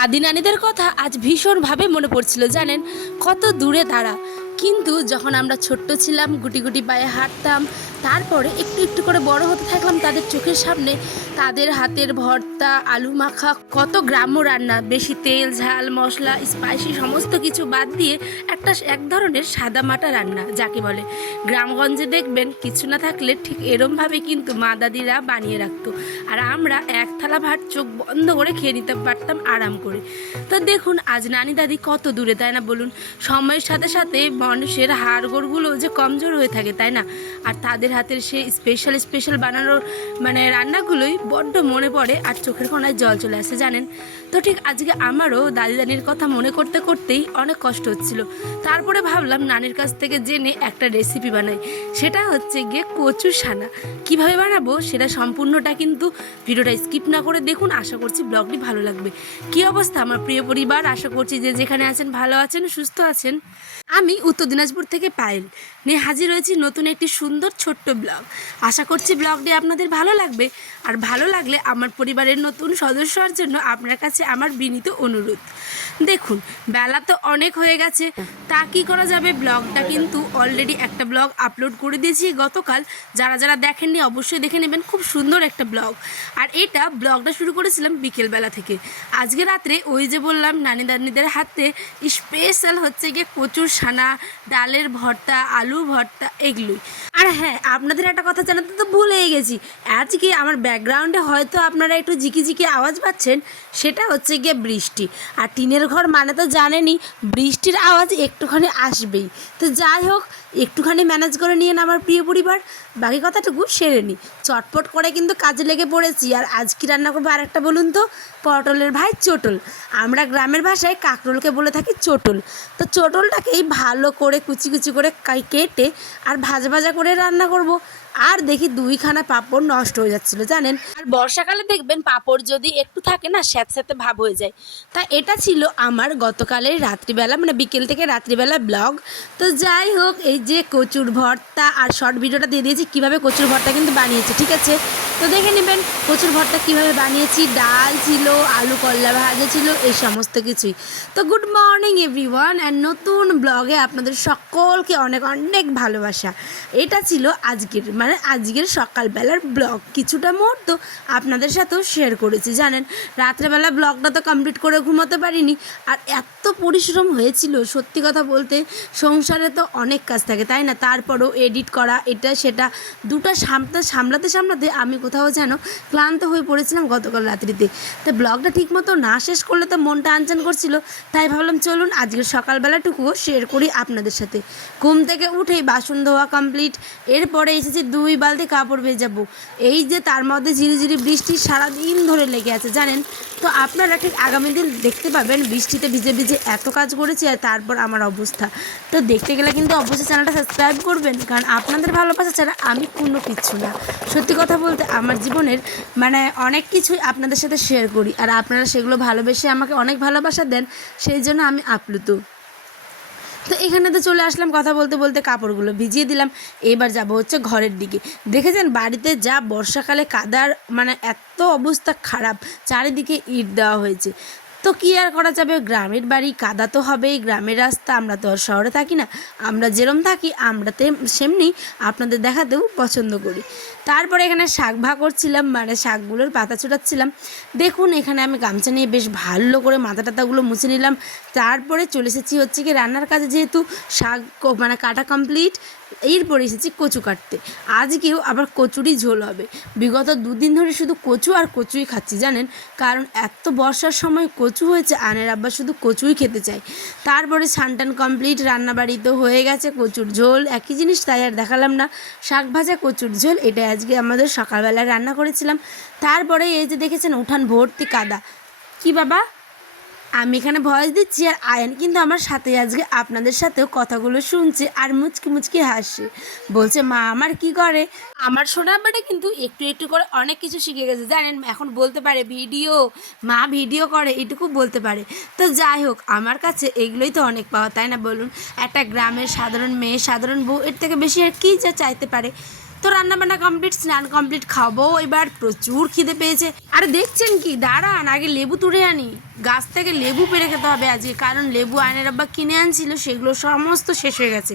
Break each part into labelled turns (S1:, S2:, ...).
S1: দাদি নানিদের কথা আজ ভীষণভাবে মনে পড়ছিল, জানেন? কত দূরে তারা। কিন্তু যখন আমরা ছোট্ট ছিলাম, গুটি গুটি পায়ে হাঁটতাম তারপরে একটু একটু করে বড় হতে থাকলাম তাদের চোখের সামনে। তাদের হাতের ভর্তা, আলু মাখা, কত গ্রাম্য রান্না। বেশি তেল, ঝাল, মশলা স্পাইসি সমস্ত কিছু বাদ দিয়ে একটা এক ধরনের সাদা মাটা রান্না, যাকে বলে। গ্রামগঞ্জে দেখবেন কিছু না থাকলে ঠিক এরমভাবে কিন্তু মা দাদিরা বানিয়ে রাখতো। আর আমরা এক থালা ভাত চোখ বন্ধ করে খেয়ে নিতে পারতাম আরাম করে। তো দেখুন, আজ নানি দাদি কত দূরে, তাই না বলুন? সময়ের সাথে সাথে মানুষের হাড়গোড়গুলো যে কমজোর হয়ে থাকে, তাই না? আর তাদের হাতের সেই স্পেশাল স্পেশাল বানানোর মানে রান্নাগুলোই বড্ড মনে পড়ে আর চোখের কোনায় জল চলে আসে, জানেন? তো ঠিক আজকে আমারও দাদি দানির কথা মনে করতে করতেই অনেক কষ্ট হচ্ছিল। তারপরে ভাবলাম নানির কাছ থেকে জেনে একটা রেসিপি বানাই। সেটা হচ্ছে গিয়ে কচু সানা। কীভাবে বানাবো সেটা সম্পূর্ণটা কিন্তু ভিডিওটা স্কিপ না করে দেখুন, আশা করছি ব্লগটি ভালো লাগবে। কি অবস্থা আমার প্রিয় পরিবার? আশা করছি যে যেখানে আছেন ভালো আছেন, সুস্থ আছেন। আমি উত্তর দিনাজপুর থেকে পায়েল। নিয়ে হাজির হয়েছি নতুন একটি সুন্দর ছোট্ট ব্লগ। আশা করছি ব্লগটি আপনাদের ভালো লাগবে। আর ভালো লাগলে আমার পরিবারের নতুন সদস্য হওয়ার জন্য আপনার কাছে আমার বিনীত অনুরোধ। দেখুন, বেলা তো অনেক হয়ে গেছে। তা কি করা যাবে? ব্লগটা কিন্তু অলরেডি একটা ব্লগ আপলোড করে দিয়েছি গতকাল। যারা যারা দেখেননি অবশ্যই দেখে নেবেন। খুব সুন্দর একটা ব্লগ। আর এটা ব্লগটা শুরু করেছিলাম বিকেলবেলা থেকে। আজকে রাত্রে ওই যে বললাম, নানি দানিদের হাতে স্পেশাল হচ্ছে গিয়ে কচুর সানা ডালের ভর্তা আলু ভর্তা, এগুলোই। আর হ্যাঁ আপনাদের একটা কথা জানাতে তো ভুলেই গেছি। আজকে আমার ব্যাকগ্রাউন্ডে হয়তো আপনারা একটু ঝিকি ঝিকি আওয়াজ পাচ্ছেন, সেটা হচ্ছে গিয়ে বৃষ্টি। আর টিনের ঘর মানে তো জানেনই, বৃষ্টির আওয়াজ একটুখানি আসবেই। তো যাই হোক একটুখানি ম্যানেজ করে নিয়ে না আমার প্রিয় পরিবার, বাকি কথাটুকু সেরে নিই চটপট করে কিন্তু কাজে লেগে পড়েছি। আর আজ কি রান্না করব আর একটা বলুন তো, পটলের ভাই চটল। আমরা গ্রামের ভাষায় কাকরোলকে বলে থাকি চটল। তো চটলটাকেই ভালো করে কুচি কুচি করে কেটে আর ভাজা ভাজা করে রান্না করব। আর দেখি দুইখানা পাঁপড় নষ্ট হয়ে যাচ্ছিল, জানেন? আর বর্ষাকালে দেখবেন পাপড় যদি একটু থাকে না, স্যাঁতস্যাঁতে ভাব হয়ে যায়। তা এটা ছিল আমার গতকালের রাত্রিবেলা মানে বিকেল থেকে রাত্রিবেলা ব্লগ। তো যাই হোক, এই যে কচুর ভর্তা, আর শর্ট ভিডিওটা দিয়ে দিয়েছি, কীভাবে কচুর ভর্তা কিন্তু বানিয়েছে, ঠিক আছে? তো দেখে নেবেন কচুর ভর্তা কীভাবে বানিয়েছি, ডাল ছিল, আলু কল্লা ভাজা ছিল, এই সমস্ত কিছুই। তো গুড মর্নিং এভরিওয়ান অ্যান্ড নতুন ব্লগে আপনাদের সকলকে অনেক অনেক ভালোবাসা। এটা ছিল আজকের মানে আজকের সকালবেলার ব্লগ। কিছুটা মুহূর্ত আপনাদের সাথেও শেয়ার করেছি, জানেন? রাত্রেবেলা ব্লগটা তো কমপ্লিট করে ঘুমাতে পারিনি। আর এত পরিশ্রম হয়েছিল, সত্যি কথা বলতে, সংসারে তো অনেক কাজ থাকে, তাই না? তারপরও এডিট করা, এটা, সেটা, দুটো সামতে সামলাতে সামলাতে আমি কোথাও যেন ক্লান্ত হয়ে পড়েছিলাম গতকাল রাত্রিতে। তো ব্লগটা ঠিকমতো না শেষ করলে তো মনটা আনচান করছিল। তাই ভাবলাম, চলুন আজকের সকালবেলাটুকুও শেয়ার করি আপনাদের সাথে। ঘুম থেকে উঠেই বাসন ধোয়া কমপ্লিট এরপরে এসেছি দুই বালতি কাপড় ভেজাবো। এই যে তার মধ্যে ঝিরিঝিরি বৃষ্টি সারাদিন ধরে লেগে আছে, জানেন? তো আপনারা ঠিক আগামী দিন দেখতে পাবেন, বৃষ্টিতে ভিজে ভিজে এত কাজ করেছি আর তারপর আমার অবস্থা। তো দেখতে গেলে কিন্তু অবশ্যই চ্যানেলটা সাবস্ক্রাইব করবেন, কারণ আপনাদের ভালোবাসা ছাড়া আমি কোনো কিচ্ছু না। সত্যি কথা বলতে আমার জীবনের মানে অনেক কিছুই আপনাদের সাথে শেয়ার করি। আর আপনারা সেগুলো ভালোবেসে আমাকে অনেক ভালোবাসা দেন, সেই জন্য আমি আপ্লুত। তো এখানে তো চলে আসলাম কথা বলতে বলতে কাপড়গুলো ভিজিয়ে দিলাম। এবার যাব হচ্ছে ঘরের দিকে। দেখেছেন বাড়িতে যা বর্ষাকালে কাদার মানে এত অবস্থা খারাপ, চারিদিকে ইট দেওয়া হয়েছে। তো কী আর করা যাবে? গ্রামের বাড়ি কাদা তো হবেই, গ্রামের রাস্তা, আমরা তো আর শহরে থাকি না। আমরা যেরম থাকি, আমরা তে সেমনি আপনাদের দেখাতেও পছন্দ করি। তারপরে এখানে শাক ভা করছিলাম মানে শাকগুলোর পাতা ছোটাচ্ছিলাম দেখুন, এখানে আমি গামছা নিয়ে বেশ ভালো করে মাথা টাতাগুলো মুছে নিলাম। তারপরে চলে এসেছি হচ্ছে কি রান্নার কাজে, যেহেতু শাক মানে কাটা কমপ্লিট এরপরে এসেছি কচু কাটতে। আজকেও আবার কচুরই ঝোল হবে। বিগত দুদিন ধরে শুধু কচু আর কচুই খাচ্ছি, জানেন? কারণ এত বর্ষার সময় হয়েছে, আনের আব্বা শুধু কচুই খেতে চায়। তারপরে সানটান কমপ্লিট, রান্নাবাড়ি তো হয়ে গেছে, কচুর ঝোল। একই জিনিস তাই আর দেখালাম না। শাক ভাজা, কচুর ঝোল এটা আজকে আমাদের সকালবেলায় রান্না করেছিলাম। তারপরে এই যে দেখেছেন, উঠান ভর্তি কাদা। কি বাবা? আমি এখানে ভয়েস দিচ্ছি আর আয়ন কিন্তু আমার সাথে আজকে আপনাদের সাথেও কথাগুলো শুনছে আর মুচকি মুচকি হাসছে। বলছে, মা, আমার কি করে? আমার সোনা বাটা কিন্তু একটু একটু করে অনেক কিছু শিখে গেছে, জানেন? এখন বলতে পারে ভিডিও, মা ভিডিও করে, এটুকু বলতে পারে। তো যাই হোক, আমার কাছে এগুলোই তো অনেক পাওয়া, তাই না? বলুন, একটা গ্রামের সাধারণ মেয়ে, সাধারণ বউ, এর থেকে বেশি আর কী যা চাইতে পারে? তো রান্নাবান্না কমপ্লিট স্নান কমপ্লিট খাব। এবার প্রচুর খিদে পেয়েছে। আর দেখছেন কি? দাঁড়ান, আগে লেবু তুলে আনি। গাছ থেকে লেবু পেরে খেতে হবে আজকে, কারণ লেবু আয়নের আব্বা কিনে আনছিল, সেগুলো সমস্ত শেষ হয়ে গেছে।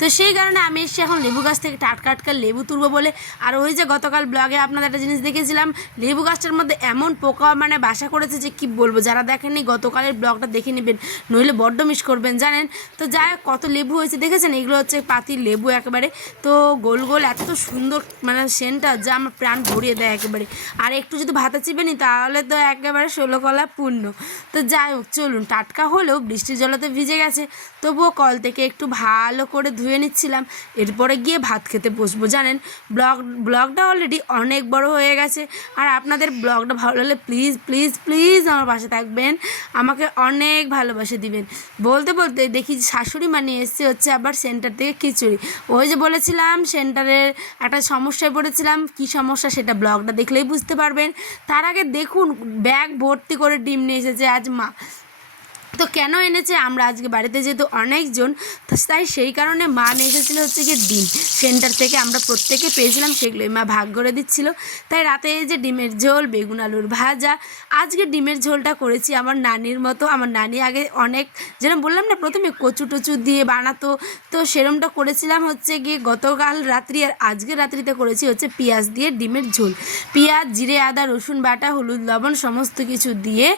S1: তো সেই কারণে আমি এসে এখন লেবু গাছ থেকে টাটকা টাটকা লেবু তুলবো বলে, আর ওই যে গতকাল ব্লগে আপনাদের একটা জিনিস দেখেছিলাম, লেবু গাছটার মধ্যে এমন পোকা মানে বাসা করেছে যে কি বলব, যারা দেখেননি গতকালের ব্লগটা দেখে নেবেন, নইলে বড্ড মিস করবেন, জানেন? তো যাই কত লেবু হয়েছে, দেখেছেন? এগুলো হচ্ছে পাতির লেবু একেবারে। তো গোল গোল, এত সুন্দর মানে সেন্টটা যা আমার প্রাণ ভরিয়ে দেয় একেবারে। আর একটু যদি ভাতা চিবেনি তাহলে তো একেবারে ষোলো কলা পূর্ণ। তো যাই হোক, চলুন, টাটকা হলেও বৃষ্টির জলতে ভিজে গেছে। তবুও কল থেকে একটু ভালো করে ধুয়ে নিচ্ছিলাম। এরপরে গিয়ে ভাত খেতে বসবো, জানেন? ব্লগ, ব্লগটা অলরেডি অনেক বড় হয়ে গেছে। আর আপনাদের ব্লগটা ভালো লাগলে প্লিজ প্লিজ প্লিজ আমার পাশে থাকবেন। আমাকে অনেক ভালোবাসে দিবেন। বলতে বলতে দেখি শাশুড়ি মানে এসছে হচ্ছে আবার সেন্টার থেকে খিচুড়ি। ওই যে বলেছিলাম, সেন্টারের একটা সমস্যায় পড়েছিলাম। কি সমস্যা সেটা ব্লগটা দেখলেই বুঝতে পারবেন। তার আগে দেখুন, ব্যাগ ভর্তি করে ডিম নিয়ে এসেছে আজ মা। তো কেন এনেছে? আমরা আজকে বাড়িতে যেহেতু অনেকজন তাই সেই কারণে মা নিয়ে এসেছিল হচ্ছে গিয়ে ডিম। সেন্টার থেকে আমরা প্রত্যেকে পেয়েছিলাম, সেগুলোই মা ভাগ করে দিচ্ছিল। তাই রাতে এই যে ডিমের ঝোল, বেগুন আলুর ভাজা, আজকে ডিমের ঝোলটা করেছি আমার নানির মতো। আমার নানি আগে অনেক যেরকম বললাম না, প্রথমে কচু টচু দিয়ে বানাতো। তো সেরমটা করেছিলাম হচ্ছে গিয়ে গতকাল রাত্রি আর আজকে রাত্রিতে করেছি হচ্ছে পেঁয়াজ দিয়ে ডিমের ঝোল। পেঁয়াজ, জিরে, আদা, রসুন বাটা, হলুদ, লবণ, সমস্ত কিছু দিয়ে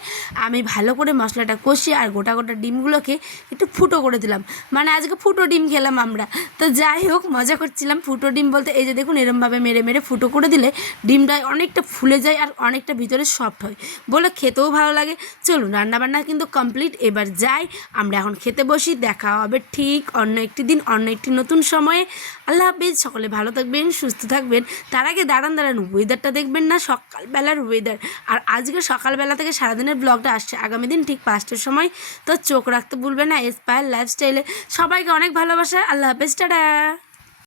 S1: আমি ভালো করে মশলাটা কষি আর গোটা গোটা ডিমগুলোকে একটু ফুটো করে দিলাম। মানে আজকে ফুটো ডিম খেলাম আমরা। তো যাই হোক, মজা করছিলাম ফুটো ডিম বলতে, এই যে দেখুন এরমভাবে মেরে মেরে ফুটো করে দিলে ডিমটা অনেকটা ফুলে যায় আর অনেকটা ভিতরে সফট হয়। বলে খেতেও ভালো লাগে। চলুন, রান্নাবান্না কিন্তু কমপ্লিট এবার যাই, আমরা এখন খেতে বসি। দেখা হবে ঠিক অন্য একটি দিন, অন্য একটি নতুন সময়ে। আল্লাহ হাফিজ, সকলে ভালো থাকবেন, সুস্থ থাকবেন। তার আগে দাঁড়ান দাঁড়ান ওয়েদারটা দেখবেন না, সকালবেলার ওয়েদার আর আজকে সকালবেলা থেকে সারাদিনের ব্লগটা আসছে, আগামী দিন ঠিক পাঁচটার সময়। তো চোখ রাখতে ভুলবেন না এসপায়ার লাইফস্টাইলে সবাইকে অনেক ভালোবাসা, আল্লাহ হাফেজ, টাটা।